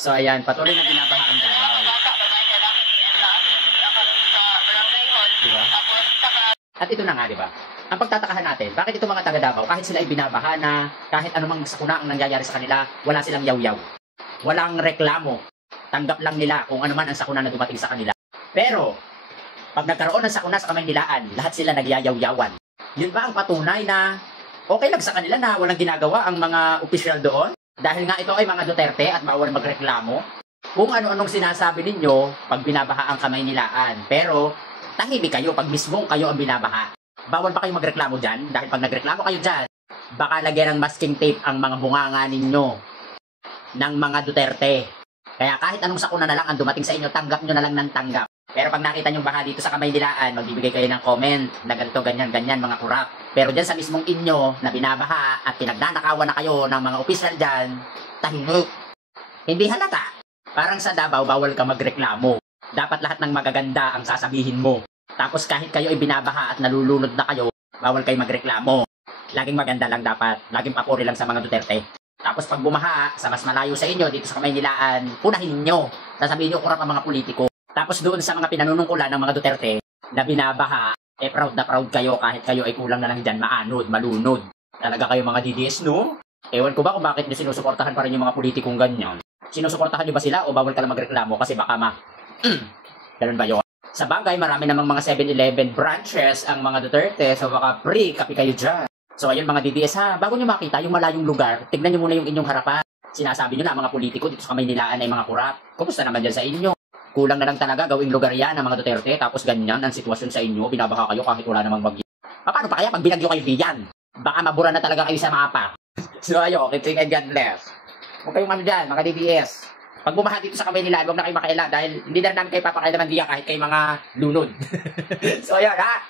So ayan, patuloy na binabaha ang Davao. Diba? At ito na nga, di ba? Ang pagtatakahan natin, bakit itong mga taga Davao, kahit sila ay binabaha na, kahit anumang sakuna ang nangyayari sa kanila, wala silang yaw-yaw. Walang reklamo. Tanggap lang nila kung ano man ang sakuna na dumating sa kanila. Pero, pag nagkaroon ng sakuna sa Kamaynilaan, lahat sila nagyayaw-yawan. Yun ba ang patunay na okay lang sa kanila na walang ginagawa ang mga opisyal doon? Dahil nga ito ay mga Duterte at bawal magreklamo. Kung ano-anong sinasabi ninyo pag binabaha ang Kamaynilaan. Pero, tahimik kayo pag mismo kayo ang binabaha. Bawal pa kayo magreklamo dyan? Dahil pag nagreklamo kayo dyan, baka lagyan ng masking tape ang mga bunganga ninyo ng mga Duterte. Kaya kahit anong sakuna na lang ang dumating sa inyo, tanggap nyo na lang ng tanggap. Pero pag nakita nyo baha dito sa Kamaynilaan, magbibigay kayo ng comment na ganito, ganyan, ganyan, mga kurap. Pero dyan sa mismong inyo na binabaha at pinagnanakawan na kayo ng mga opisyal dyan, tahimik. Hindi halata. Parang sa Davao, bawal ka magreklamo. Dapat lahat ng magaganda ang sasabihin mo. Tapos kahit kayo ay binabaha at nalulunod na kayo, bawal kayo magreklamo. Laging maganda lang dapat. Laging papuri lang sa mga Duterte. Tapos pag bumaha sa mas malayo sa inyo, dito sa Kamaynilaan, punahin nyo. Sasabihin nyo kurap ang mga politiko. Tapos doon sa mga pinanunungkulan ng mga Duterte na binabaha, proud na proud kayo kahit kayo ay kulang na lang dyan, maanod, malunod. Talaga kayo mga DDS, no? Ewan ko ba kung bakit nyo sinusuportahan pa rin yung mga politikong ganyan. Sinusuportahan nyo ba sila o bawal ka lang magreklamo kasi baka ganun ba yun? Sa bagay, marami namang mga 7-Eleven branches ang mga Duterte, so baka free, kapi kayo dyan. So ayun mga DDS ha, bago nyo makita yung malayong lugar, tignan nyo muna yung inyong harapan. Sinasabi nyo na mga politiko dito sa Kamaynilaan ay mga kurap. Kumusta naman dyan sa inyo? Kulang na lang talaga gawing lugar yan ng mga Duterte, tapos ganyan ang sitwasyon sa inyo, binabaha kayo kahit wala namang bagyo. Paano pa kaya pag binagyo kayo diyan? Baka mabura na talaga kayo sa mapa. So ayo, keep and God bless. Huwag kayong ano dyan, mga DDS. Pag bumaha dito sa Kamaynilaan, huwag na kayo makaila dahil hindi na namin kayo papakailaman diyan kahit kayo mga lunod. So ayun ha.